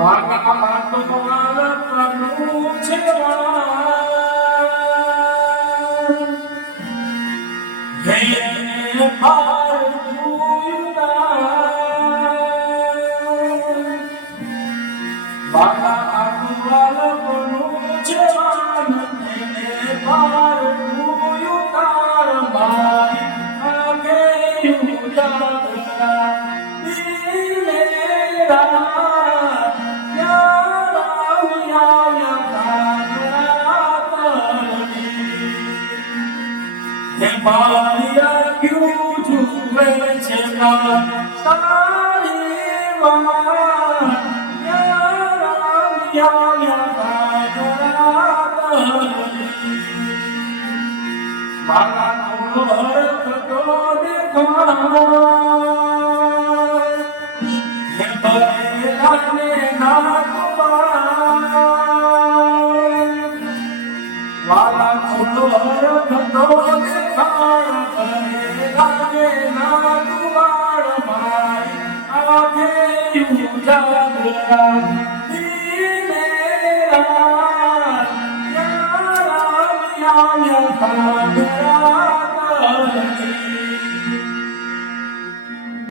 વાલા તમારા પ્રભુ છે જય પાર વાલા તમારા પ્રભુ છે જય પાર ઉતાર મારી આગે ઉજાગરા Maria, you to Hallelujah.